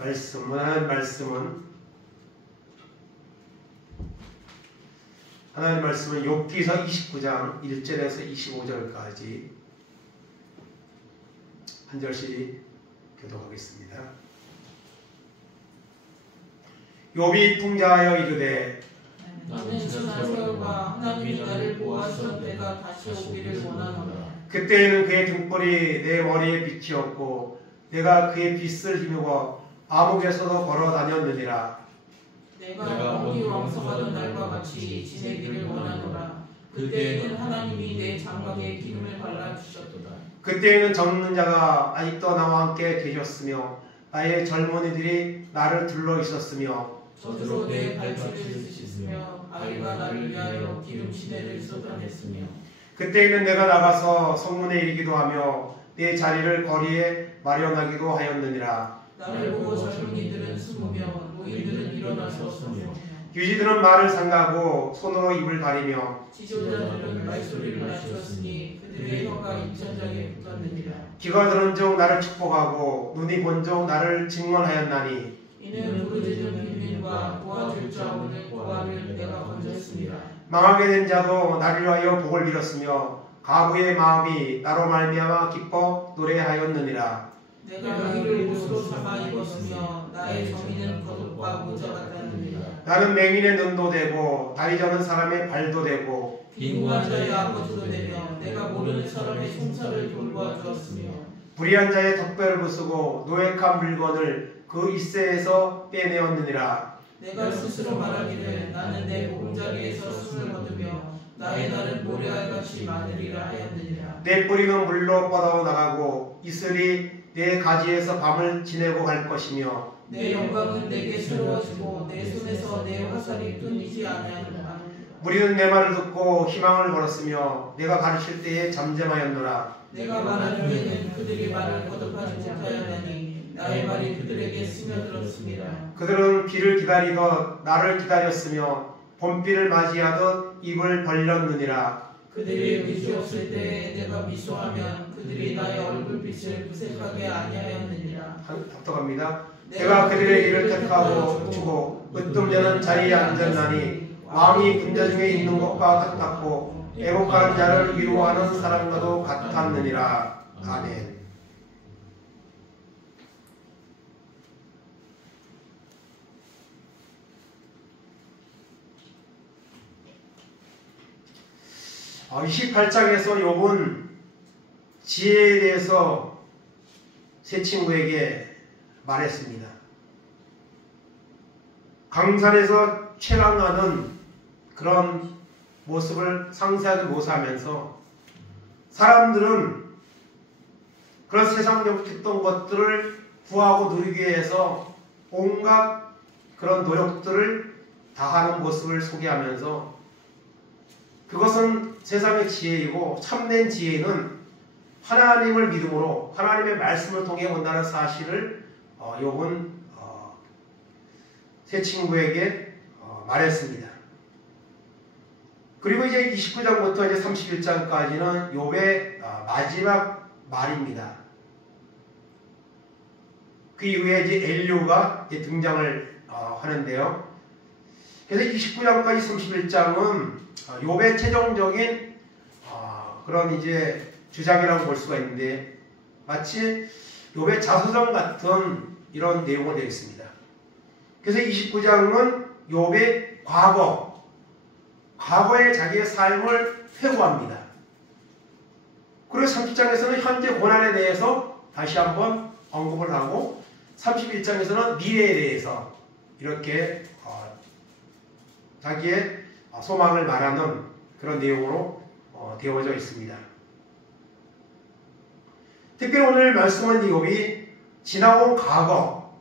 하나님 말씀은 욥기서 29장 1절에서 25절까지 한 절씩 교독하겠습니다. 욥이 풍자하여 이르되 나는 지난 세월과 하나님이 나를 보호하시던 때가 다시 오기를 원하노라. 그때에는 그의 등불이 내 머리에 빛이었고 내가 그의 빛을 힘입어 암흑에서도 걸어 다녔느니라. 내가 어디 왕성하던 날과 같이 지내기를 원하노라. 그때에는 하나님이 내 장막에 기름을 발라주셨도다. 그때에는 젊은 자가 아직도 나와 함께 계셨으며 나의 젊은이들이 나를 둘러 있었으며 젖으로 내 발길을 씻으며 아이가 나를 위하여 기름 시내를 쏟아냈으며 그때에는 내가 나가서 성문에 이르기도 하며 내 자리를 거리에 마련하기도 하였느니라. 나를 보고 젊은이들은 숨으며 노인들은 일어나서 서며 유지들은 말을 삼가고 손으로 입을 가리며 지존자들은 말소리를 낮추었으니 그들의 혀가 입천장에 붙었느니라. 귀가 들은 중 나를 축복하고 눈이 본 중 나를 증언하였나니 이는 부르짖는 빈민과 도와줄 자 오는 고아를 내가 건졌습니다. 망하게 된 자도 나를 위하여 복을 빌었으며 가부의 마음이 나로 말미암아 기뻐 노래하였느니라. 내가 이를 옷으로 삼아 입었으며 나의 정의는 겉옷과 모자 같았느니라. 나는 맹인의 눈도 되고 다리 저는 사람의 발도 되고 빈궁한 자의 아버지도 되며 내가 모르는 사람의 송사를 돌보아 주었으며 불의한 자의 덕배를 부수고 노획한 물건을 그 이새에서 빼내었느니라. 내가 스스로 말하기를 나는 내 보금자리에서 술을 얻으며 나의 날은 모래알같이 많으리라 하였느니라. 내 뿌리는 물로 뻗어 나가고 이슬이 내 가지에서 밤을 지내고 갈 것이며 내 영광은 내게 새로워지고 내 손에서 내 화살이 끊이지 아니하노라. 무리는 내 말을 듣고 희망을 걸었으며 내가 가르칠 때에 잠잠하였노라. 내가 말할 후에는 그들이 말을 거듭하지 못하였나니 나의 말이 그들에게 스며들었습니다. 그들은 비를 기다리듯 나를 기다렸으며 봄비를 맞이하듯 입을 벌렸느니라. 그들이 의지 없을 때에 내가 미소하면 그들이 나의 얼굴빛을 무색하게 아니하였느니라. 답답합니다. 내가 그들의 일을 택하고 주고 으뜸되는 자리에 앉았나니 왕이 군대 중에 있는 것과 같았고 애곡하는 자를 위로하는 사람과도 같았느니라. 아멘. 아, 28장에서 욥은 지혜에 대해서 세 친구에게 말했습니다. 강산에서 최강하는 그런 모습을 상세하게 묘사하면서 사람들은 그런 세상적으로 했던 것들을 구하고 누리기 위해서 온갖 그런 노력들을 다하는 모습을 소개하면서 그것은 세상의 지혜이고 참된 지혜는 하나님을 믿음으로 하나님의 말씀을 통해 온다는 사실을 욥은 세 친구에게 말했습니다. 그리고 이제 29장부터 이제 31장까지는 욥의 마지막 말입니다. 그 이후에 이제 엘리후가 등장을 하는데요. 그래서 29장까지 31장은 욥의 최종적인 그런 이제 주장이라고 볼 수가 있는데 마치 욥의 자서전 같은 이런 내용을 되어 있습니다. 그래서 29장은 욥의 과거의 자기의 삶을 회고합니다. 그리고 30장에서는 현재 고난에 대해서 다시 한번 언급을 하고 31장에서는 미래에 대해서 이렇게 자기의 소망을 말하는 그런 내용으로 되어져 있습니다. 특별히 오늘 말씀은 욥이 지나온 과거,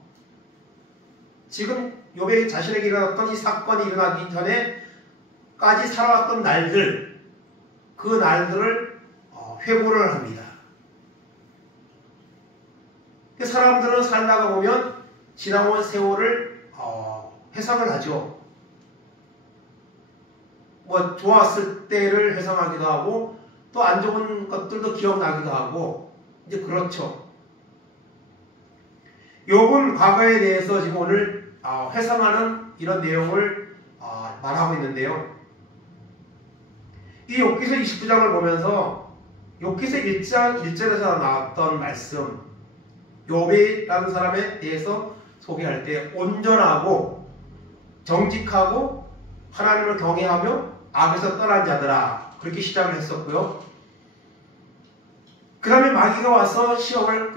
지금 욥이 자신에게 일어났던 이 사건이 일어나기 전에까지 살아왔던 날들, 그 날들을 회고를 합니다. 사람들은 살다가 보면 지나온 세월을 회상을 하죠. 뭐 좋았을 때를 회상하기도 하고 또 안 좋은 것들도 기억나기도 하고 이제 그렇죠. 욥은 과거에 대해서 지금 오늘 회상하는 이런 내용을 말하고 있는데요. 이 욥기서 29장을 보면서 욥기서 1장 1절에서 나왔던 말씀, 욥이라는 사람에 대해서 소개할 때 온전하고 정직하고 하나님을 경외하며 악에서 떠난 자들아, 그렇게 시작을 했었고요. 그 다음에 마귀가 와서 시험을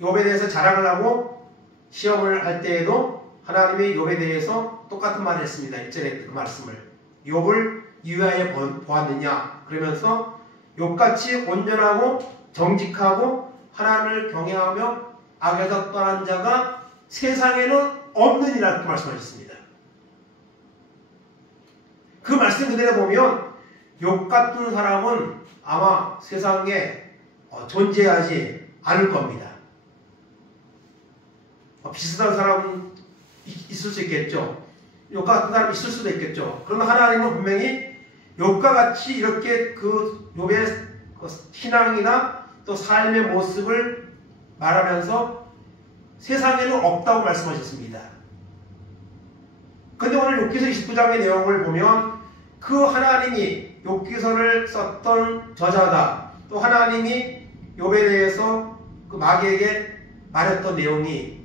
욥에 대해서 자랑을 하고 시험을 할 때에도 하나님이 욥에 대해서 똑같은 말을 했습니다. 1절에 그 말씀을, 욥을 유하여 보았느냐 그러면서 욥같이 온전하고 정직하고 하나님을 경외하며 악에서 떠난 자가 세상에는 없느니라, 그 말씀하셨습니다. 그 말씀 그대로 보면 욥 같은 사람은 아마 세상에 존재하지 않을 겁니다. 비슷한 사람은 있을 수 있겠죠. 욥 같은 사람이 있을 수도 있겠죠. 그러나 하나님은 분명히 욥과 같이 이렇게 그 욥의 신앙이나 또 삶의 모습을 말하면서 세상에는 없다고 말씀하셨습니다. 근데 오늘 욥기서 29장의 내용을 보면 그 하나님이 욥기서를 썼던 저자다, 또 하나님이 욥에 대해서 그 마귀에게 말했던 내용이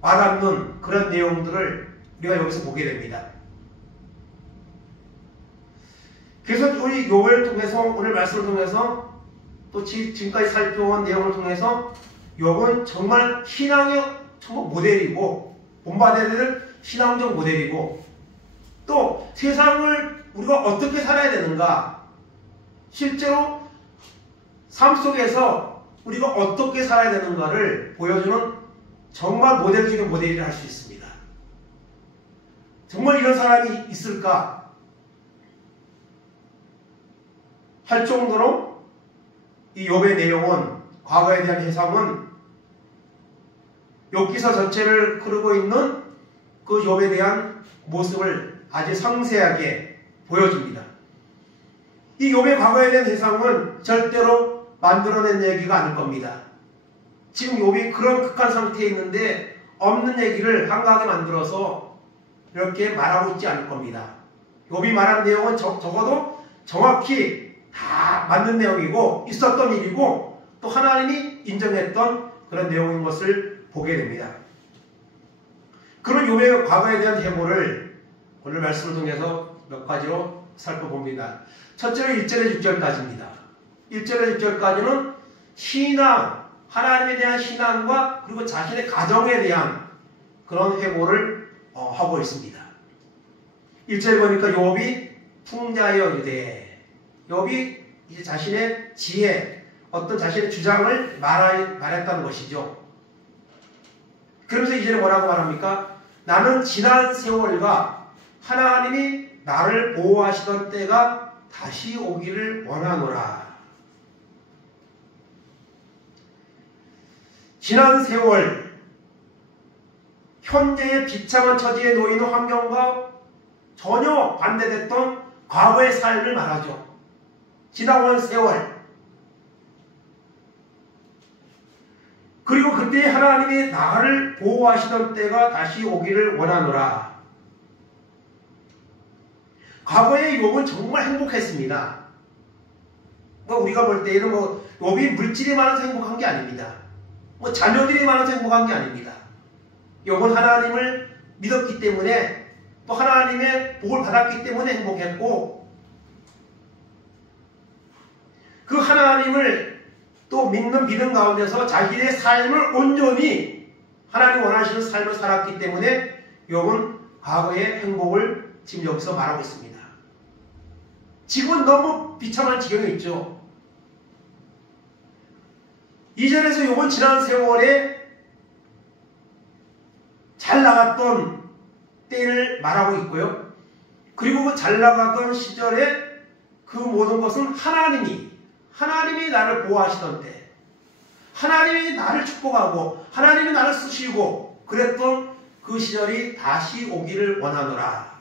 와닿는 그런 내용들을 우리가 여기서 보게 됩니다. 그래서 우리 욥을 통해서, 오늘 말씀을 통해서 또 지금까지 살펴온 내용을 통해서 욥은 정말 신앙의 모델이고 본받아야 될 신앙적 모델이고, 또 세상을 우리가 어떻게 살아야 되는가, 실제로 삶 속에서 우리가 어떻게 살아야 되는가를 보여주는 정말 모델 중에 모델이라 할 수 있습니다. 정말 이런 사람이 있을까 할 정도로 이 욥의 내용은, 과거에 대한 해석은 욥기서 전체를 흐르고 있는 그 욥에 대한 모습을 아주 상세하게 보여줍니다. 이 욥의 과거에 대한 해석은 절대로 만들어낸 얘기가 아닐 겁니다. 지금 욥이 그런 극한 상태에 있는데 없는 얘기를 한가하게 만들어서 이렇게 말하고 있지 않을 겁니다. 욥이 말한 내용은 적어도 정확히 다 맞는 내용이고 있었던 일이고 또 하나님이 인정했던 그런 내용인 것을 보게 됩니다. 그런 욥의 과거에 대한 해모를 오늘 말씀을 통해서 몇 가지로 살펴봅니다. 첫째로 1절에 6절까지입니다. 1절에 6절까지는 신앙, 하나님에 대한 신앙과 그리고 자신의 가정에 대한 그런 해모를 하고 있습니다. 1절에 보니까 욥이 풍자여 이르되, 욥이 이제 자신의 지혜, 어떤 자신의 주장을 말했다는 것이죠. 그러면서 이제 뭐라고 말합니까? 나는 지난 세월과 하나님이 나를 보호하시던 때가 다시 오기를 원하노라. 지난 세월, 현재의 비참한 처지에 놓이는 환경과 전혀 반대됐던 과거의 삶을 말하죠. 지나온 세월, 그리고 그때 하나님이 나를 보호하시던 때가 다시 오기를 원하노라. 과거의 욥은 정말 행복했습니다. 우리가 볼 때에는 욥이 물질이 많아서 행복한 게 아닙니다. 자녀들이 많아서 행복한 게 아닙니다. 욥은 하나님을 믿었기 때문에, 또 하나님의 복을 받았기 때문에 행복했고, 그 하나님을 또 믿는 믿음 가운데서 자기의 삶을 온전히 하나님 원하시는 삶을 살았기 때문에 욥은 과거의 행복을 지금 여기서 말하고 있습니다. 지금은 너무 비참한 지경에 있죠. 2절에서 욥은 지난 세월에 잘 나갔던 때를 말하고 있고요. 그리고 그 잘 나갔던 시절에 그 모든 것은 하나님이 나를 보호하시던 때, 하나님이 나를 축복하고 하나님이 나를 쓰시고 그랬던 그 시절이 다시 오기를 원하노라.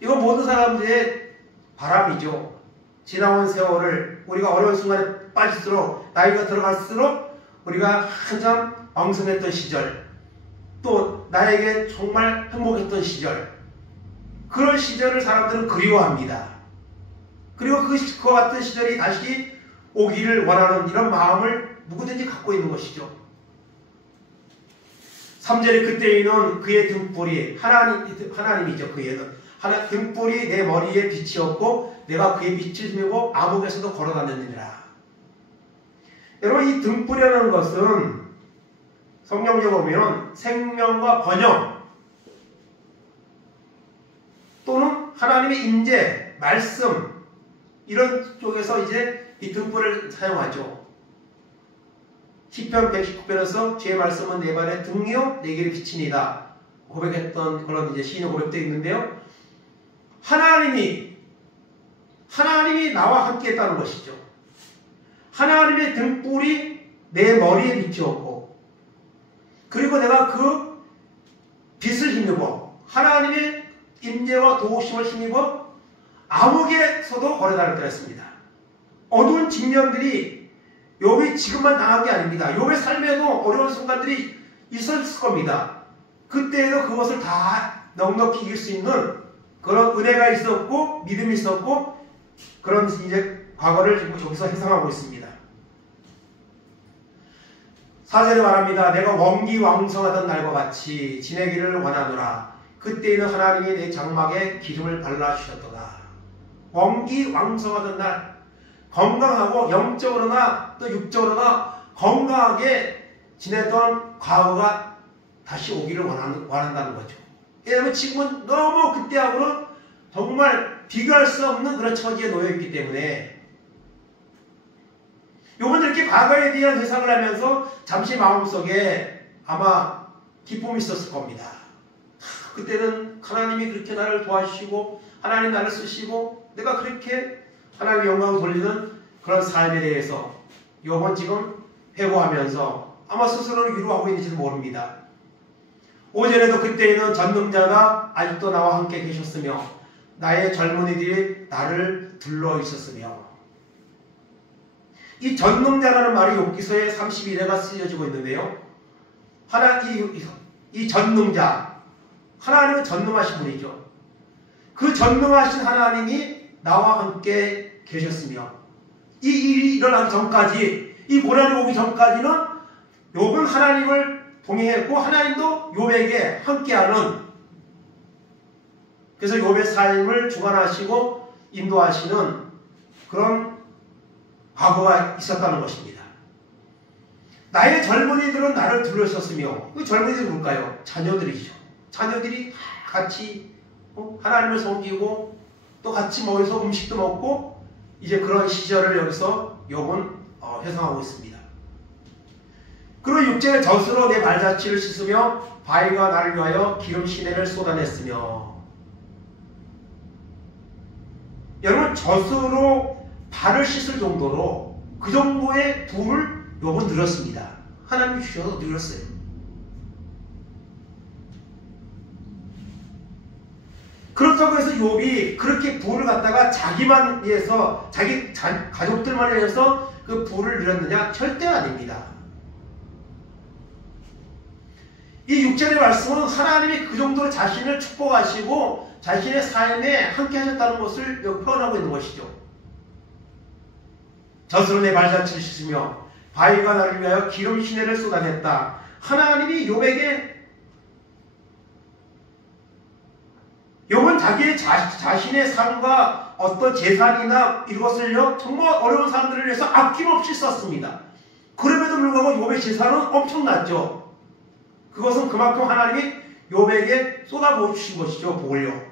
이건 모든 사람들의 바람이죠. 지나온 세월을 우리가 어려운 순간에 빠질수록, 나이가 들어갈수록 우리가 한참 왕성했던 시절, 또 나에게 정말 행복했던 시절, 그런 시절을 사람들은 그리워합니다. 그리고 그와 같은 시절이 다시 오기를 원하는 이런 마음을 누구든지 갖고 있는 것이죠. 3절에 그때에는 그의 등불이 하나님이죠. 그에는 등불이 내 머리에 빛이었고 내가 그의 빛을 힘입고 암흑에서도 걸어다녔느니라. 여러분, 이 등불이라는 것은 성경에 보면 생명과 번영 또는 하나님의 임재, 말씀 이런 쪽에서 이제 이 등불을 사용하죠. 시편 119편에서 주의 말씀은 내 발의 등이요 내 길의 빛이니이다 고백했던 그런 이제 시인의 고백도 있는데요. 하나님이 나와 함께 했다는 것이죠. 하나님의 등불이 내 머리에 비추었고, 그리고 내가 그 빛을 힘입어 하나님의 임재와 도우심을 힘입어 암흑에서도 걸어다녔다 했습니다. 어두운 직면들이 욥이 지금만 당한 게 아닙니다. 욥의 삶에도 어려운 순간들이 있었을 겁니다. 그때에도 그것을 다 넉넉히 이길 수 있는 그런 은혜가 있었고 믿음이 있었고 그런 이제 과거를 지금 여기서 회상하고 있습니다. 4절에 말합니다. 내가 원기왕성하던 날과 같이 지내기를 원하노라. 그때에는 하나님이 내 장막에 기름을 발라주셨도다. 원기왕성하던 날, 건강하고 영적으로나 또 육적으로나 건강하게 지내던 과거가 다시 오기를 원한다는 거죠. 왜냐하면 지금은 너무 그때하고는 정말 비교할 수 없는 그런 처지에 놓여있기 때문에 요번 이렇게 과거에 대한 회상을 하면서 잠시 마음속에 아마 기쁨이 있었을 겁니다. 그때는 하나님이 그렇게 나를 도와주시고 하나님 나를 쓰시고 내가 그렇게 하나님의 영광을 돌리는 그런 삶에 대해서 요번 지금 회고하면서 아마 스스로를 위로하고 있는지도 모릅니다. 5절에도 그때에는 전능자가 아직도 나와 함께 계셨으며 나의 젊은이들이 나를 둘러 있었으며, 이 전능자라는 말이 욥기서의 31회가 쓰여지고 있는데요. 이 전능자, 하나님은 전능하신 분이죠. 그 전능하신 하나님이 나와 함께 계셨으며, 이 일이 일어나기 전까지, 이 고난이 오기 전까지는 욥은 하나님을 동행했고 하나님도 욥에게 함께하는, 그래서 욥의 삶을 주관하시고 인도하시는 그런 과거가 있었다는 것입니다. 나의 젊은이들은 나를 둘러섰으며, 그 젊은이들이 뭘까요? 자녀들이죠. 자녀들이 같이 하나님을 섬기고 또 같이 모여서 음식도 먹고 이제 그런 시절을 여기서 욥은 회상하고 있습니다. 그리고 6절에 젖으로 내 발자취를 씻으며 바위가 나를 위하여 기름 시내를 쏟아냈으며, 여러분 젖으로 발을 씻을 정도로 그 정도의 부를 욥은 누렸습니다. 하나님이 주셔서 누렸어요. 그렇다고 해서 욥이 그렇게 부를 갖다가 자기만 위해서, 자기 가족들만 위해서 그 부를 누렸느냐? 절대 아닙니다. 이 6절의 말씀은 하나님이 그 정도로 자신을 축복하시고 자신의 삶에 함께 하셨다는 것을 표현하고 있는 것이죠. 젖으로 내 발자취를 씻으며 바위가 나를 위하여 기름 시내를 쏟아냈다. 하나님이 욥은 자기의 자신의 삶과 어떤 재산이나 이것을요 정말 어려운 사람들을 위해서 아낌없이 썼습니다. 그럼에도 불구하고 욥의 재산은 엄청났죠. 그것은 그만큼 하나님이 욥에게 쏟아부어 주신 것이죠. 복을요.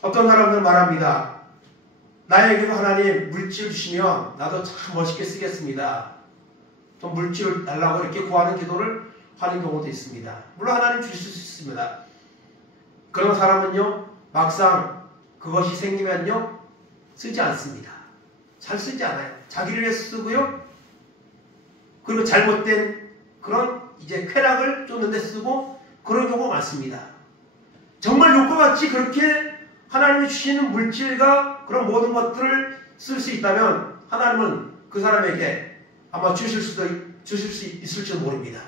어떤 사람들은 말합니다. 나에게도 하나님 물질 주시면 나도 참 멋있게 쓰겠습니다. 좀 물질을 달라고 이렇게 구하는 기도를 하는 경우도 있습니다. 물론 하나님 주실 수 있습니다. 그런 사람은요 막상 그것이 생기면요 쓰지 않습니다. 잘 쓰지 않아요. 자기를 위해 쓰고요. 그리고 잘못된 그런 이제 쾌락을 쫓는 데 쓰고 그런 경우가 많습니다. 정말 욥과 같이 그렇게 하나님이 주시는 물질과 그런 모든 것들을 쓸 수 있다면 하나님은 그 사람에게 아마 주실 수 있을지도 모릅니다.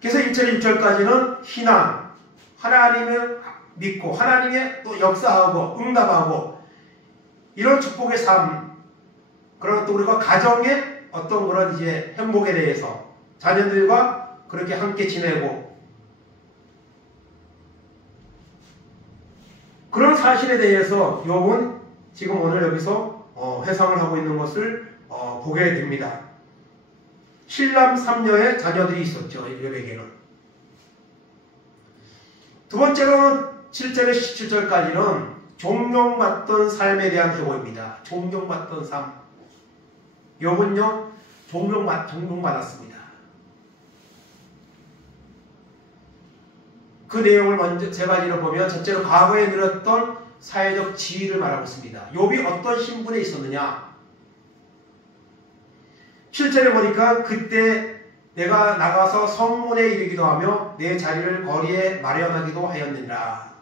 그래서 1절 2절까지는 희망, 하나님을 믿고 하나님의 또 역사하고 응답하고 이런 축복의 삶, 그리고 또 우리가 가정의 어떤 그런 이제 행복에 대해서 자녀들과 그렇게 함께 지내고 그런 사실에 대해서 욥은 지금 오늘 여기서 회상을 하고 있는 것을 보게 됩니다. 신람 3녀의 자녀들이 있었죠. 욥에게는. 두 번째로는 7절에서 17절까지는 존경받던 삶에 대한 회고입니다. 존경받던 삶. 욥은요, 존경받았습니다. 그 내용을 먼저 세 가지로 보면, 첫째로 과거에 누렸던 사회적 지위를 말하고 있습니다. 욥이 어떤 신분에 있었느냐? 7절에 보니까 그때 내가 나가서 성문에 이르기도 하며 내 자리를 거리에 마련하기도 하였느니라.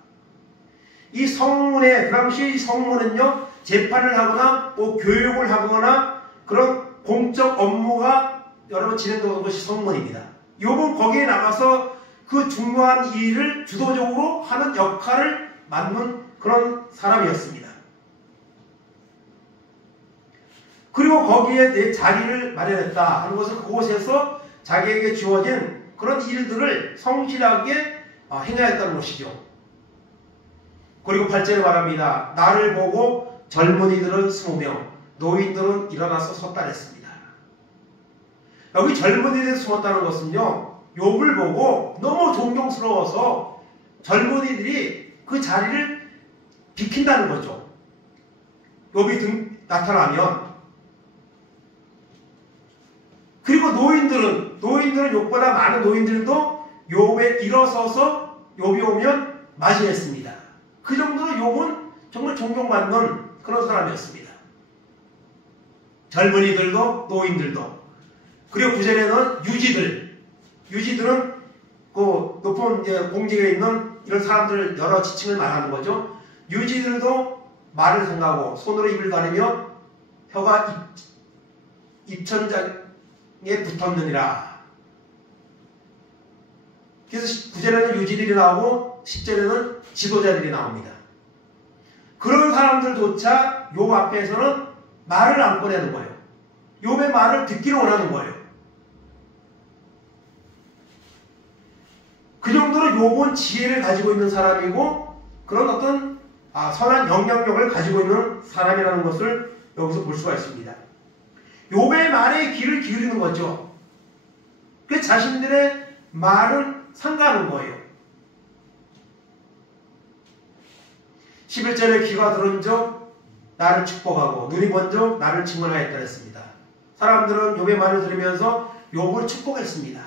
이 성문에, 그 당시 성문은요, 재판을 하거나 또 교육을 하거나 그런 공적 업무가 여러분 진행되는 것이 성문입니다. 욥은 거기에 나가서 그 중요한 일을 주도적으로 하는 역할을 맡는 그런 사람이었습니다. 그리고 거기에 내 자리를 마련했다 하는 것은 그곳에서 자기에게 주어진 그런 일들을 성실하게 행해야 했다는 것이죠. 그리고 8절에 말합니다. 나를 보고 젊은이들은 20명, 노인들은 일어나서 섰다 했습니다. 여기 젊은이들이 숨었다는 것은요, 욥을 보고 너무 존경스러워서 젊은이들이 그 자리를 비킨다는 거죠. 욥이 나타나면. 그리고 노인들은 욥보다 많은 노인들도 욥에 일어서서 욥이 오면 맞이했습니다. 그 정도로 욥은 정말 존경받는 그런 사람이었습니다. 젊은이들도 노인들도. 그리고 9절에는 유지들은 그 높은 이제 공직에 있는 이런 사람들 여러 지칭을 말하는 거죠. 유지들도 말을 생각하고 손으로 입을 가리며 혀가 입천장에 붙었느니라. 그래서 9절에는 유지들이 나오고 10절에는 지도자들이 나옵니다. 그런 사람들조차 욥 앞에서는 말을 안 꺼내는 거예요. 욥의 말을 듣기를 원하는 거예요. 그 정도로 욥은 지혜를 가지고 있는 사람이고 그런 어떤 선한 영향력을 가지고 있는 사람이라는 것을 여기서 볼 수가 있습니다. 욥의 말에 귀를 기울이는 거죠. 그 자신들의 말을 삼가하는 거예요. 11절에 귀가 들은즉 나를 축복하고 눈이 먼저 나를 증언하였다 했습니다. 사람들은 욥의 말을 들으면서 욥을 축복했습니다.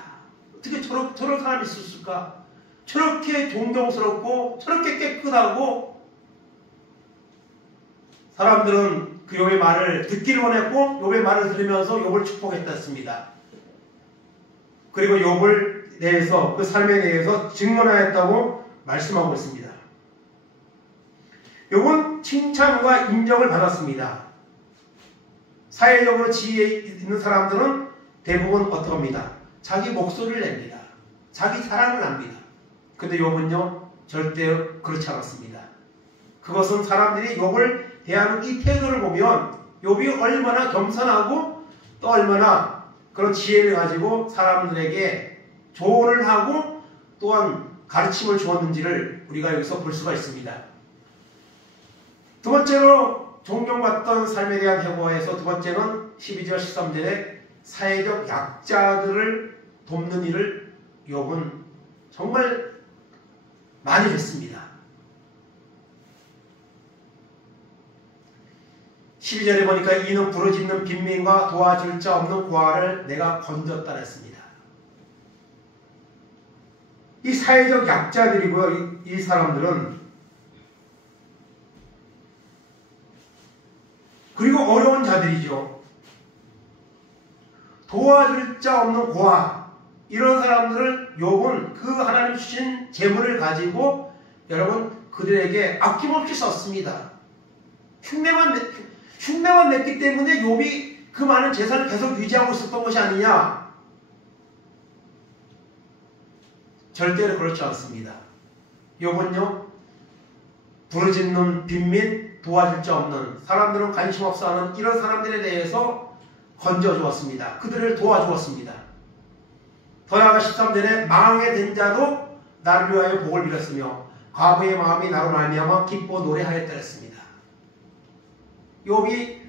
어떻게 저런 사람이 있었을까? 저렇게 존경스럽고 저렇게 깨끗하고 사람들은 그 욥의 말을 듣기를 원했고 욥의 말을 들으면서 욥을 축복했다 했습니다. 그리고 욥을 대해서 그 삶에 대해서 증언하였다고 말씀하고 있습니다. 욥은 칭찬과 인정을 받았습니다. 사회적으로 지위에 있는 사람들은 대부분 어떡합니다? 자기 목소리를 냅니다. 자기 자랑을 합니다. 근데 욥은요, 절대 그렇지 않았습니다. 그것은 사람들이 욥을 대하는 이 태도를 보면 욥이 얼마나 겸손하고 또 얼마나 그런 지혜를 가지고 사람들에게 조언을 하고 또한 가르침을 주었는지를 우리가 여기서 볼 수가 있습니다. 두 번째로 존경받던 삶에 대한 회고에서 두 번째는 12절 13절에 사회적 약자들을 돕는 일을 욥은 정말 많이 했습니다. 12절에 보니까 이는 부르짖는 빈민과 도와줄 자 없는 고아를 내가 건졌다 했습니다. 이 사회적 약자들이고요. 이 사람들은 그리고 어려운 자들이죠. 도와줄 자 없는 고아, 이런 사람들을 욥은 그 하나님 주신 재물을 가지고 여러분 그들에게 아낌없이 썼습니다. 흉내만 냈기 때문에 욥이 그 많은 재산을 계속 유지하고 있었던 것이 아니냐? 절대로 그렇지 않습니다. 욥은요, 부르짖는 빈민, 도와줄 자 없는, 사람들은 관심 없어 하는 이런 사람들에 대해서 건져주었습니다. 그들을 도와주었습니다. 더 나아가 13절에 망하게 된 자도 나를 위하여 복을 빌었으며 과부의 마음이 나로 말미암아 기뻐 노래하였다 했습니다. 욥이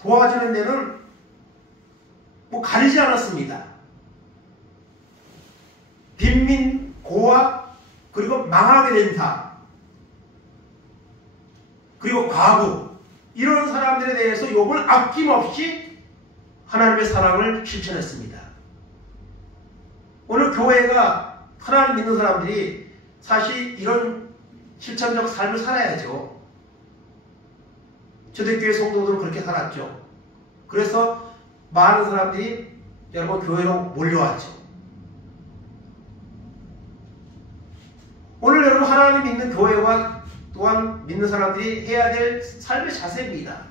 도와주는 데는 가리지 않았습니다. 빈민, 고아, 그리고 망하게 된 자, 그리고 과부, 이런 사람들에 대해서 욥을 아낌없이 하나님의 사랑을 실천했습니다. 오늘 교회가 하나님 믿는 사람들이 사실 이런 실천적 삶을 살아야죠. 초대교회 성도들은 그렇게 살았죠. 그래서 많은 사람들이 여러분 교회로 몰려왔죠. 오늘 여러분 하나님 믿는 교회와 또한 믿는 사람들이 해야 될 삶의 자세입니다.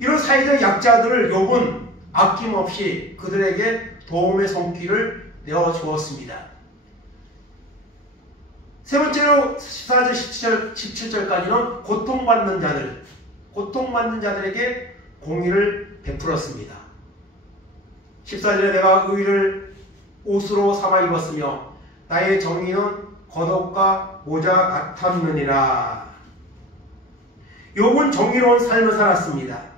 이런 사회적 약자들을 욥은 아낌없이 그들에게 도움의 손길을 내어주었습니다. 세 번째로 14절, 17절까지는 고통받는 자들에게 공의를 베풀었습니다. 14절에 내가 의를 옷으로 삼아 입었으며 나의 정의는 겉옷과 모자 같았느니라. 욥은 정의로운 삶을 살았습니다.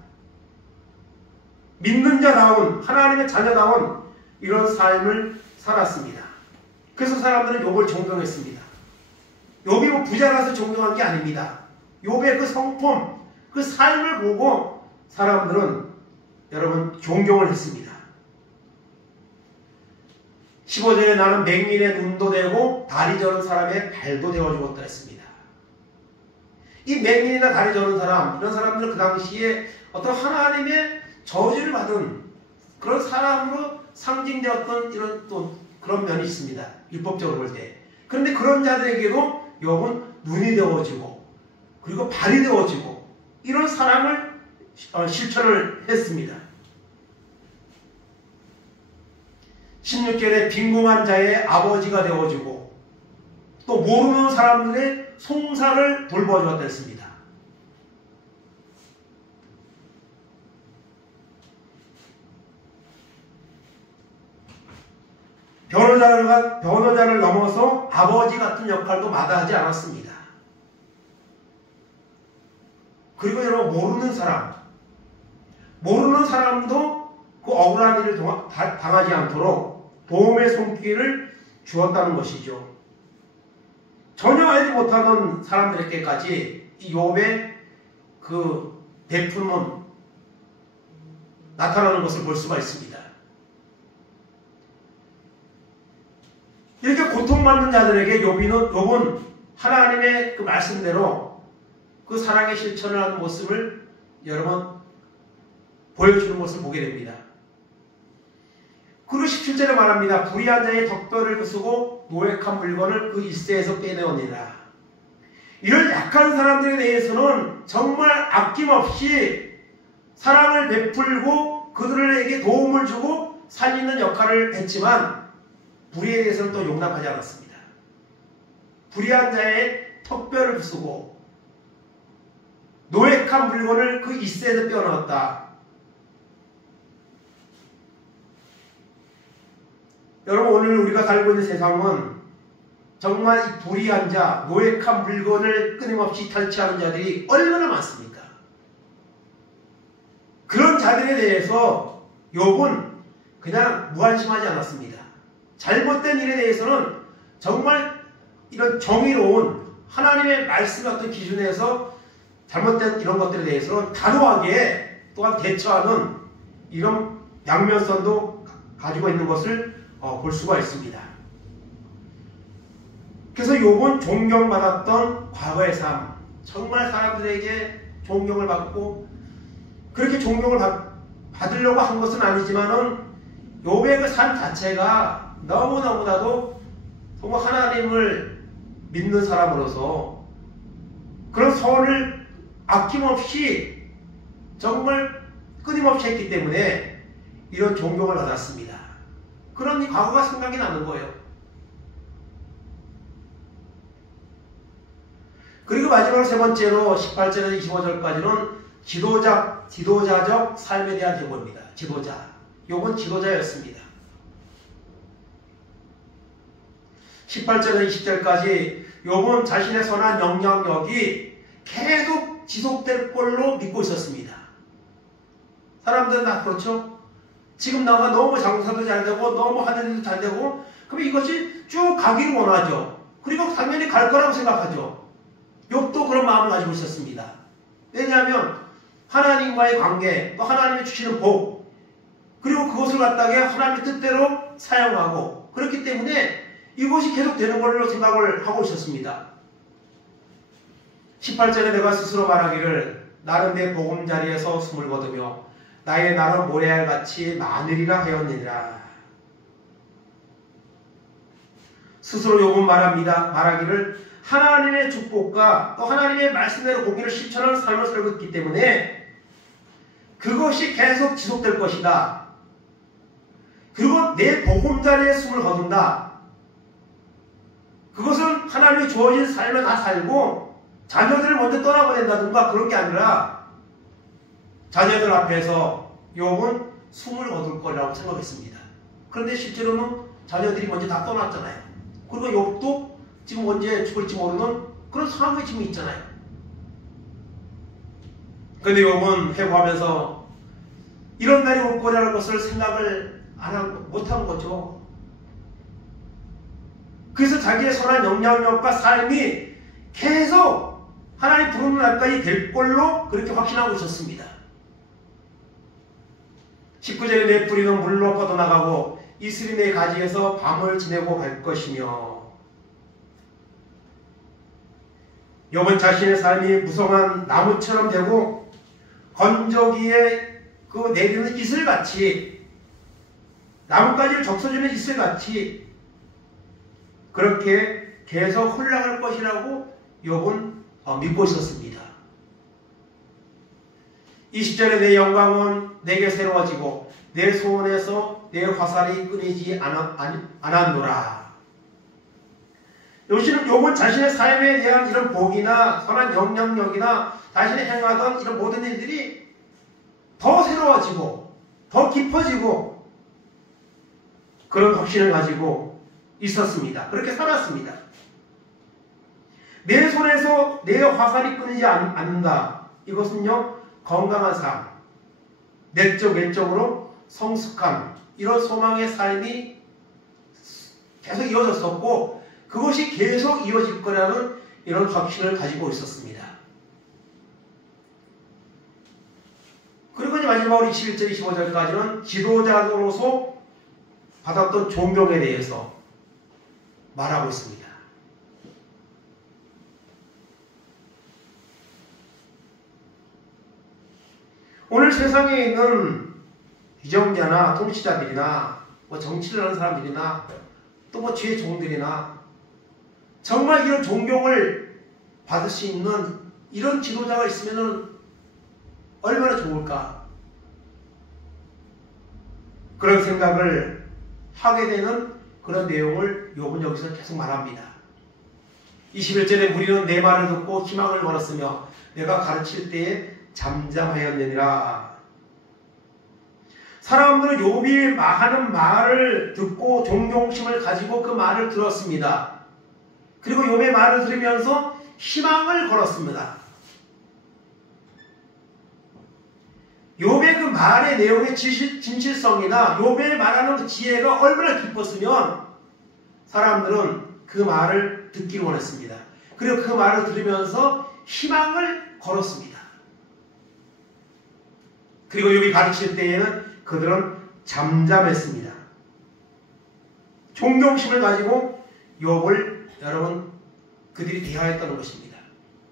믿는 자다운, 하나님의 자녀다운 이런 삶을 살았습니다. 그래서 사람들은 욥을 존경했습니다. 욥이 뭐 부자라서 존경한 게 아닙니다. 욥의 그 성품, 그 삶을 보고 사람들은 여러분 존경을 했습니다. 15절에 나는 맹인의 눈도 되고 다리 저는 사람의 발도 되어 주었다 했습니다. 이 맹인이나 다리 저는 사람, 이런 사람들은 그 당시에 어떤 하나님의 저주를 받은 그런 사람으로 상징되었던 이런 또 그런 면이 있습니다. 율법적으로 볼 때. 그런데 그런 자들에게도 욥은 눈이 되어지고 그리고 발이 되어지고 이런 사랑을 실천을 했습니다. 16절에 빈궁한 자의 아버지가 되어주고 또 모르는 사람들의 송사를 돌봐주었다 했습니다. 변호자를 넘어서 아버지 같은 역할도 마다하지 않았습니다. 그리고 여러분 모르는 사람도 그 억울한 일을 당하지 않도록 도움의 손길을 주었다는 것이죠. 전혀 알지 못하던 사람들에게까지 이 욥의 그 베품은 나타나는 것을 볼 수가 있습니다. 이렇게 고통받는 자들에게 욥은 하나님의 그 말씀대로 그 사랑의 실천을 하는 모습을 여러분 보여주는 것을 보게 됩니다. 그리고 17절에 말합니다. 불의한 자의 덕별을 부수고 노획한 물건을 그 일세에서 빼내오니라. 이런 약한 사람들에 대해서는 정말 아낌없이 사랑을 베풀고 그들에게 도움을 주고 살리는 역할을 했지만 불의에 대해서는 또 용납하지 않았습니다. 불의한 자의 턱뼈를 부수고 노획한 물건을 그 일세에서 빼어넣었다. 여러분 오늘 우리가 살고 있는 세상은 정말 이 불의한 자, 노획한 물건을 끊임없이 탈취하는 자들이 얼마나 많습니까? 그런 자들에 대해서 욥은 그냥 무관심하지 않았습니다. 잘못된 일에 대해서는 정말 이런 정의로운 하나님의 말씀 같은 기준에서 잘못된 이런 것들에 대해서는 단호하게 또한 대처하는 이런 양면성도 가지고 있는 것을 볼 수가 있습니다. 그래서 욥은 존경받았던 과거의 삶, 정말 사람들에게 존경을 받고 그렇게 존경을 받으려고 한 것은 아니지만은 욥의 그 삶 자체가 너무너무나도 정말 하나님을 믿는 사람으로서 그런 선을 아낌없이 정말 끊임없이 했기 때문에 이런 존경을 받았습니다. 그런 과거가 생각이 나는 거예요. 그리고 마지막으로 세 번째로 18절에서 25절까지는 지도자적 삶에 대한 제보입니다. 지도자. 욥은 지도자였습니다. 18절에서 20절까지 욥은 자신의 선한 영향력이 계속 지속될 걸로 믿고 있었습니다. 사람들은 다 그렇죠? 지금 나가 너무 장사도 잘 되고 너무 하는 일도 잘 되고 그럼 이것이 쭉 가기를 원하죠. 그리고 당연히 갈 거라고 생각하죠. 욥도 그런 마음을 가지고 있었습니다. 왜냐하면 하나님과의 관계, 또 하나님이 주시는 복, 그리고 그것을 갖다가 하나님의 뜻대로 사용하고 그렇기 때문에 이것이 계속 되는 걸로 생각을 하고 있었습니다. 18절에 내가 스스로 말하기를 나는 내 보금자리에서 숨을 거두며 나의 날은 모래알같이 많으리라 하였느니라. 스스로 욥은 말하기를 하나님의 축복과 또 하나님의 말씀대로 보기를 실천하는 삶을 살고 있기 때문에 그것이 계속 지속될 것이다. 그리고 내 보금자리에 숨을 거둔다. 그것은 하나님이 주어진 삶을 다 살고 자녀들을 먼저 떠나보낸다든가 그런 게 아니라 자녀들 앞에서 욥은 숨을 거둘 거라고 생각했습니다. 그런데 실제로는 자녀들이 먼저 다 떠났잖아요. 그리고 욥도 지금 언제 죽을지 모르는 그런 상황에 지금 있잖아요. 그런데 욥은 회고하면서 이런 날이 올 거라는 것을 생각을 못한 거죠. 그래서 자기의 선한 영향력과 삶이 계속 하나님 부르는 날까지 될 걸로 그렇게 확신하고 있었습니다. 19절에 내 뿌리는 물로 뻗어나가고 이슬이 내 가지에서 밤을 지내고 갈 것이며 욥은 자신의 삶이 무성한 나무처럼 되고 건조기에 그 내리는 이슬같이 나뭇가지를 적셔주는 이슬같이 그렇게 계속 흘러갈 것이라고 욥은 믿고 있었습니다. 20절에 내 영광은 내게 새로워지고 내 소원에서 내 화살이 끊이지 않았노라. 욥은 자신의 삶에 대한 이런 복이나 선한 영향력이나 자신이 행하던 이런 모든 일들이 더 새로워지고 더 깊어지고 그런 확신을 가지고 있었습니다. 그렇게 살았습니다. 내 손에서 내 화살이 끊이지 않는다. 이것은요 건강한 삶, 내적 외적으로 성숙함, 이런 소망의 삶이 계속 이어졌었고 그것이 계속 이어질 거라는 이런 확신을 가지고 있었습니다. 그리고 이제 마지막으로 21절, 25절까지는 지도자로서 받았던 존경에 대해서 말하고 있습니다. 오늘 세상에 있는 비정자나 통치자들이나 정치를 하는 사람들이나 또 주의 종들이나 정말 이런 존경을 받을 수 있는 이런 지도자가 있으면 얼마나 좋을까? 그런 생각을 하게 되는 그런 내용을 욥은 여기서 계속 말합니다. 21절에 우리는 내 말을 듣고 희망을 걸었으며 내가 가르칠 때에 잠잠하였느니라. 사람들은 욥이 하는 말을 듣고 존경심을 가지고 그 말을 들었습니다. 그리고 욥의 말을 들으면서 희망을 걸었습니다. 욥의 그 말의 내용의 진실성이나 욥의 말하는 그 지혜가 얼마나 깊었으면 사람들은 그 말을 듣기를 원했습니다. 그리고 그 말을 들으면서 희망을 걸었습니다. 그리고 욥이 가르칠 때에는 그들은 잠잠했습니다. 존경심을 가지고 욥을 여러분 그들이 대하였다는 것입니다.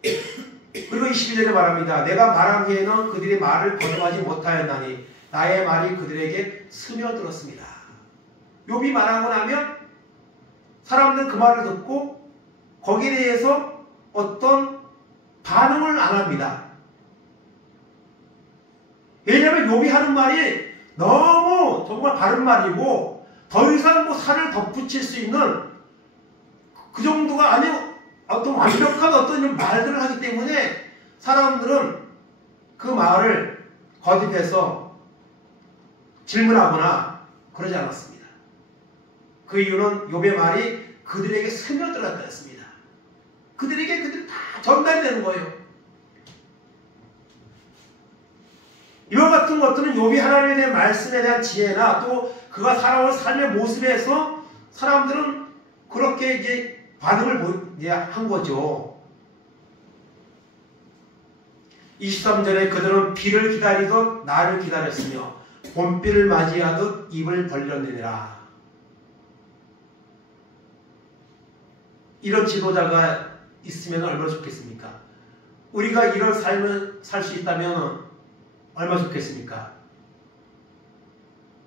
그리고 22절에 말합니다. 내가 말한 후에는 그들이 말을 거듭하지 못하였나니 나의 말이 그들에게 스며들었습니다. 욥이 말하고 나면 사람들은 그 말을 듣고 거기에 대해서 어떤 반응을 안 합니다. 왜냐하면 욥이 하는 말이 너무 정말 바른 말이고 더 이상 뭐 살을 덧붙일 수 있는 그 정도가 아니고 어떤 완벽한 어떤 이런 말들을 하기 때문에 사람들은 그 말을 거듭해서 질문하거나 그러지 않았습니다. 그 이유는 욥의 말이 그들에게 스며들었다 했습니다. 그들에게 그들이 다 전달이 되는 거예요. 이와 같은 것들은 욥이 하나님에 대한 말씀에 대한 지혜나 또 그가 살아온 삶의 모습에서 사람들은 그렇게 이제 반응을 한 거죠. 23절에 그들은 비를 기다리듯 나를 기다렸으며 봄비를 맞이하듯 입을 벌렸느니라. 이런 지도자가 있으면 얼마나 좋겠습니까? 우리가 이런 삶을 살 수 있다면 얼마나 좋겠습니까?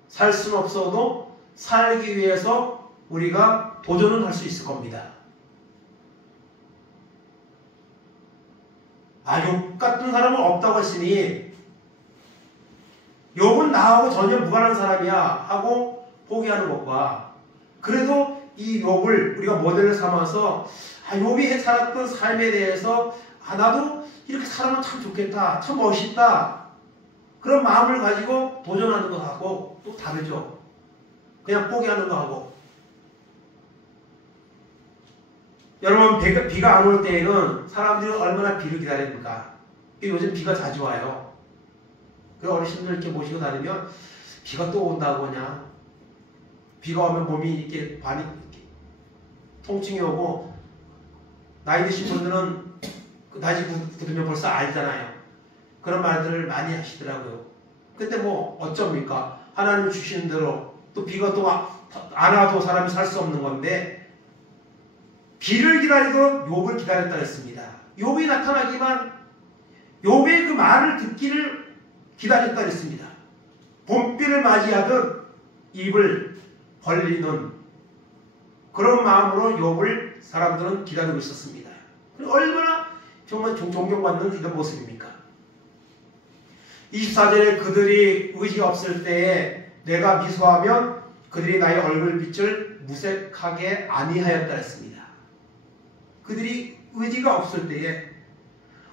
살 수는 없어도 살기 위해서 우리가 도전은 할 수 있을 겁니다. 욥 같은 사람은 없다고 했으니 욥은 나하고 전혀 무관한 사람이야 하고 포기하는 것과 그래도 이 욥을 우리가 모델을 삼아서 욥이 살았던 삶에 대해서 나도 이렇게 살아면 참 좋겠다, 참 멋있다 그런 마음을 가지고 도전하는 것하고 또 다르죠. 그냥 포기하는 것하고. 여러분 비가 안 올 때에는 사람들이 얼마나 비를 기다립니까? 요즘 비가 자주 와요. 그 어르신들 이렇게 모시고 다니면 비가 또 온다고 그냥 비가 오면 몸이 이렇게 반이 이렇게 통증이 오고 나이 드신 분들은 낮이 굳으면 벌써 알잖아요. 그런 말들을 많이 하시더라고요. 근데 뭐 어쩝니까? 하나님 주시는 대로 또 비가 또 안 와도 사람이 살 수 없는 건데 비를 기다리듯 욥을 기다렸다 했습니다. 욥이 나타나기만 욥의 그 말을 듣기를 기다렸다 했습니다. 봄비를 맞이하듯 입을 벌리는 그런 마음으로 욥을 사람들은 기다리고 있었습니다. 얼마나 정말 존경받는 이런 모습입니까? 24절에 그들이 의지가 없을 때에 내가 미소하면 그들이 나의 얼굴빛을 무색하게 아니하였다 했습니다. 그들이 의지가 없을 때에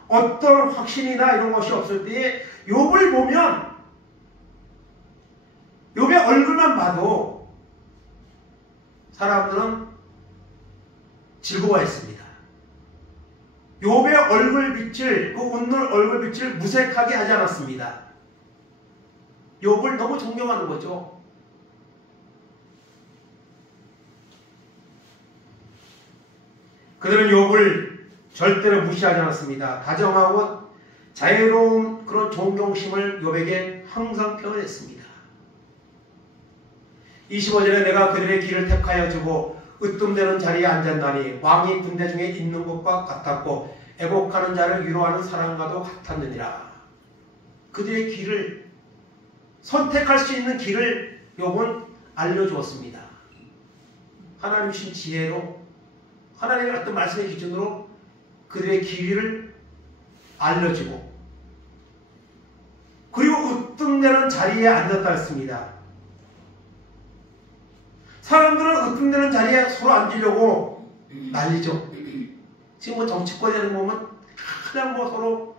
어떤 확신이나 이런 것이 없을 때에 욥을 보면 욥의 얼굴만 봐도 사람들은 즐거워했습니다. 욥의 얼굴빛을 그 웃는 얼굴빛을 무색하게 하지 않았습니다. 욥을 너무 존경하는 거죠. 그들은 욥을 절대로 무시하지 않았습니다. 다정하고 자유로운 그런 존경심을 욥에게 항상 표현했습니다. 25절에 내가 그들의 길을 택하여 주고 으뜸되는 자리에 앉았나니 왕이 군대 중에 있는 것과 같았고 애곡하는 자를 위로하는 사람과도 같았느니라. 그들의 길을 선택할 수 있는 길을 욥은 알려주었습니다. 하나님 주신 지혜로 하나님의 어떤 말씀의 기준으로 그들의 길을 알려주고 그리고 으뜸되는 자리에 앉았다 했습니다. 사람들은 으뜸되는 자리에 서로 앉으려고 난리죠. 지금 뭐 정치권에 되는 거 보면 그냥 뭐 서로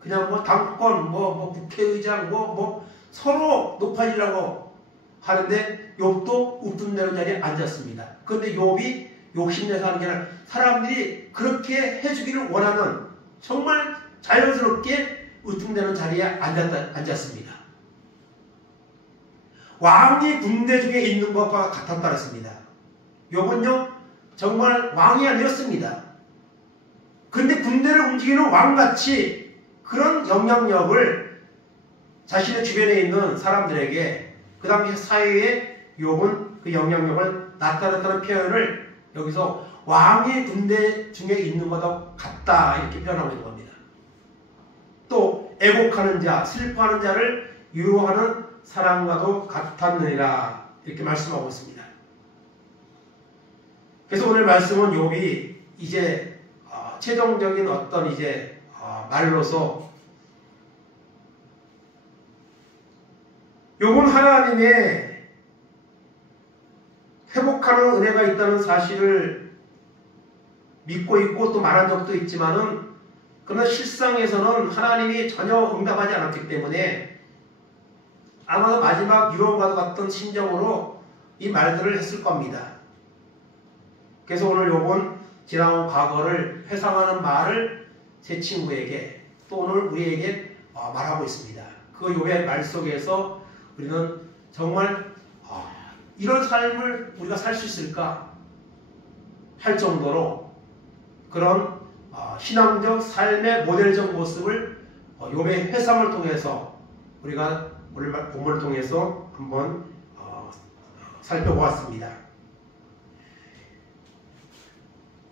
그냥 뭐 당권 뭐 국회의장 뭐 서로 높아지려고 하는데 욥도 으뜸되는 자리에 앉았습니다. 그런데 욥이 욕심내서 하는 게 아니라 사람들이 그렇게 해주기를 원하는 정말 자연스럽게 으뜸되는 자리에 앉았습니다. 왕이 군대 중에 있는 것과 같았다 했습니다. 욥은요 정말 왕이 아니었습니다. 그런데 군대를 움직이는 왕같이 그런 영향력을 자신의 주변에 있는 사람들에게 그 당시 사회에 욥은 그 영향력을 나타냈다는 표현을 여기서 왕이 군대 중에 있는 것과 같다 이렇게 표현하고 있는 겁니다. 또 애곡하는 자, 슬퍼하는 자를 위로하는 사람과도 같았느니라 이렇게 말씀하고 있습니다. 그래서 오늘 말씀은 욥이 이제 최종적인 어떤 이제 말로서 욥은 하나님의 회복하는 은혜가 있다는 사실을 믿고 있고 또 말한 적도 있지만은 그러나 실상에서는 하나님이 전혀 응답하지 않았기 때문에 아마도 마지막 유언과도 같은 심정으로 이 말들을 했을 겁니다. 그래서 오늘 욥은 지나온 과거를 회상하는 말을 제 친구에게 또 오늘 우리에게 말하고 있습니다. 그 욥의 말 속에서 우리는 정말 이런 삶을 우리가 살 수 있을까 할 정도로 그런 신앙적 삶의 모델적 모습을 욥의 회상을 통해서 우리가 오늘 본문을 통해서 한번 살펴보았습니다.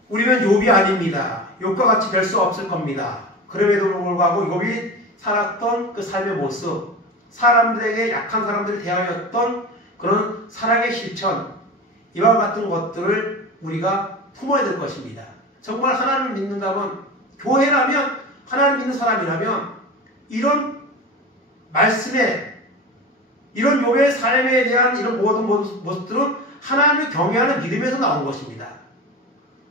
우리는 욥이 아닙니다. 욥과 같이 될 수 없을 겁니다. 그럼에도 불구하고 욥이 살았던 그 삶의 모습, 사람들에게 약한 사람들을 대하였던 그런 사랑의 실천, 이와 같은 것들을 우리가 품어야 될 것입니다. 정말 하나님을 믿는다면, 교회라면, 하나님 믿는 사람이라면 이런 말씀에, 이런 욥의 삶에 대한 이런 모든 모습들은 하나님을 경외하는 믿음에서 나온 것입니다.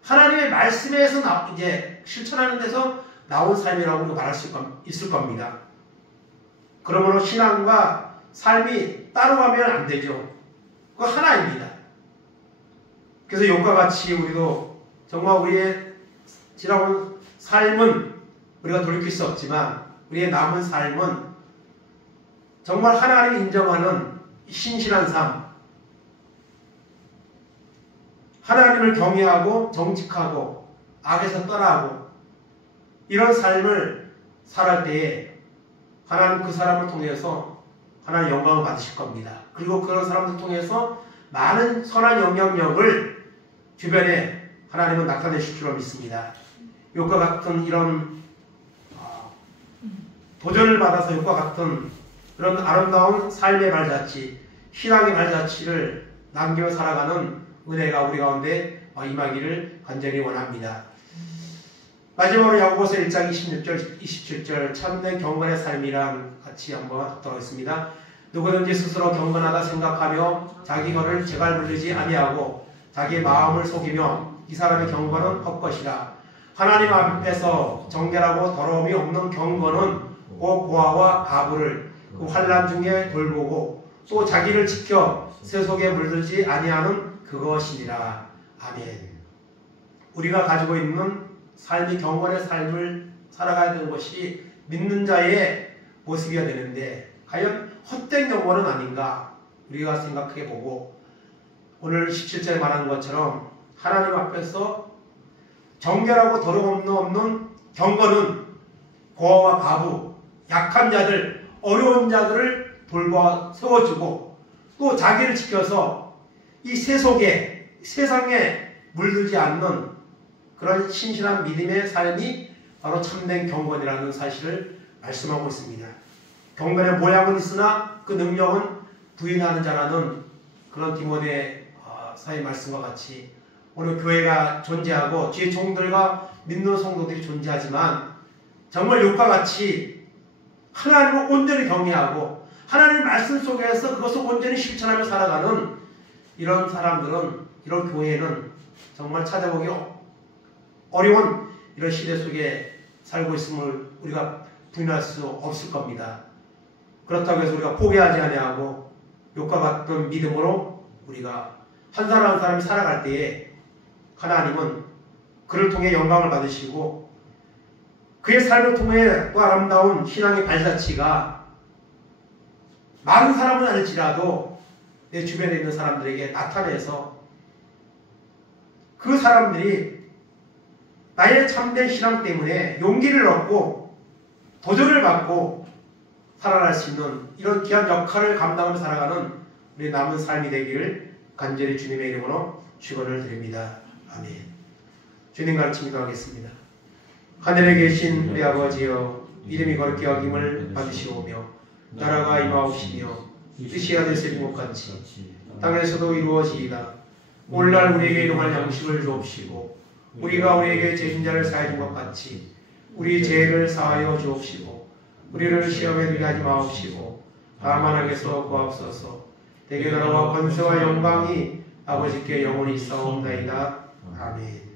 하나님의 말씀에서 이제 실천하는 데서 나온 삶이라고 우리가 말할 수 있을 겁니다. 그러므로 신앙과 삶이 따로 가면 안 되죠. 그거 하나입니다. 그래서 욥과 같이 우리도 정말 우리의 지나온 삶은 우리가 돌이킬 수 없지만 우리의 남은 삶은 정말 하나님이 인정하는 신실한 삶, 하나님을 경외하고 정직하고 악에서 떠나고 이런 삶을 살할 때에 하나님 그 사람을 통해서 하나님 영광을 받으실 겁니다. 그리고 그런 사람들 통해서 많은 선한 영향력을 주변에 하나님은 나타내실 줄로 믿습니다. 욥과 같은 이런 도전을 받아서 욥과 같은 그런 아름다운 삶의 발자취, 신앙의 발자취를 남겨 살아가는 은혜가 우리 가운데 임하기를 간절히 원합니다. 마지막으로 야고보서 1장 26절, 27절 참된 경건의 삶이란 같이 한번 하도록 하겠습니다. 누구든지 스스로 경건하다 생각하며 자기 것을 제갈 물리지 아니하고 자기의 마음을 속이며 이 사람의 경건은 헛것이라. 하나님 앞에서 정결하고 더러움이 없는 경건은 곧 고아와 가부를 그 환난 중에 돌보고 또 자기를 지켜 세속에 물들지 아니하는 그것이니라. 아멘. 우리가 가지고 있는 삶이 경건의 삶을 살아가야 되는 것이 믿는 자의 모습이어야 되는데 과연 헛된 경건은 아닌가 우리가 생각해 보고 오늘 17절에 말하는 것처럼 하나님 앞에서 정결하고 더러움 없는 경건은 고아와 가부, 약한 자들, 어려운 자들을 돌봐 세워주고 또 자기를 지켜서 이 세상에 물들지 않는 그런 신실한 믿음의 삶이 바로 참된 경건이라는 사실을 말씀하고 있습니다. 경건의 모양은 있으나 그 능력은 부인하는 자라는 그런 디모데서의 말씀과 같이 오늘 교회가 존재하고 주의 종들과 믿는 성도들이 존재하지만 정말 욥과 같이 하나님을 온전히 경외하고 하나님의 말씀 속에서 그것을 온전히 실천하며 살아가는 이런 사람들은, 이런 교회는 정말 찾아보기 어려운 이런 시대 속에 살고 있음을 우리가 부인할 수 없을 겁니다. 그렇다고 해서 우리가 포기하지 아니하고 욥과 같은 믿음으로 우리가 한 사람 한 사람이 살아갈 때에 하나님은 그를 통해 영광을 받으시고 그의 삶을 통해 또 아름다운 신앙의 발자취가 많은 사람은 아닐지라도 내 주변에 있는 사람들에게 나타내서 그 사람들이 나의 참된 신앙 때문에 용기를 얻고 도전을 받고 살아갈 수 있는 이런 귀한 역할을 감당하며 살아가는 우리 남은 삶이 되기를 간절히 주님의 이름으로 축원을 드립니다. 아멘. 주님 가르침 기도하겠습니다. 하늘에 계신 우리 아버지여, 이름이 거룩히 여김을 받으시오며 나라가 임하옵시며 뜻이 하늘에서 이룬 것 같이 땅에서도 이루어지이다. 오늘날 우리에게 일용할 양식을 주옵시고 우리가 우리에게 죄진 자를 사하여 준 것 같이 우리 죄를 사하여 주옵시고 우리를 시험에 들게 하지 마옵시고 다만 하게서 구하옵소서. 대개 나라와 권세와 영광이 아버지께 영원히 있사옵나이다. 아멘.